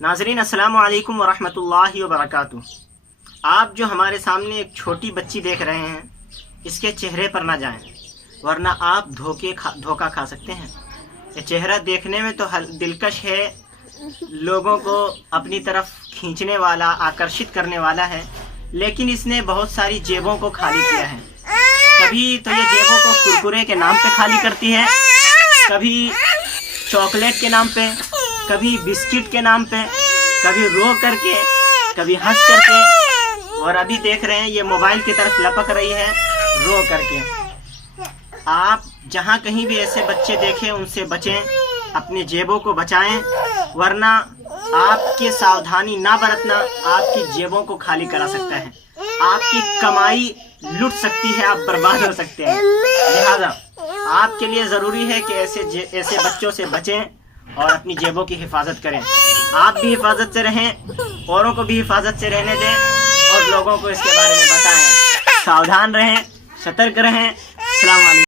नाज़रीन अस्सलामु अलैकुम वरहमतुल्लाहि वबरकातुह। आप जो हमारे सामने एक छोटी बच्ची देख रहे हैं, इसके चेहरे पर ना जाएं, वरना आप धोखा खा सकते हैं। ये चेहरा देखने में तो दिलकश है, लोगों को अपनी तरफ खींचने वाला, आकर्षित करने वाला है, लेकिन इसने बहुत सारी जेबों को खाली किया है। कभी तो ये जेबों को कुरकुरे के नाम पे खाली करती है, कभी चॉकलेट के नाम पे, कभी बिस्किट के नाम पे, कभी रो करके, कभी हंस करके, और अभी देख रहे हैं ये मोबाइल की तरफ लपक रही है रो करके। आप जहाँ कहीं भी ऐसे बच्चे देखें उनसे बचें, अपनी जेबों को बचाएं, वरना आपकी सावधानी ना बरतना आपकी जेबों को खाली करा सकता है, आपकी कमाई लुट सकती है, आप बर्बाद हो सकते हैं। लिहाजा आपके लिए ज़रूरी है कि ऐसे बच्चों से बचें और अपनी जेबों की हिफाजत करें। आप भी हिफाजत से रहें, औरों को भी हिफाजत से रहने दें और लोगों को इसके बारे में बताएं। सावधान रहें, सतर्क रहें। अस्सलाम वालेकुम।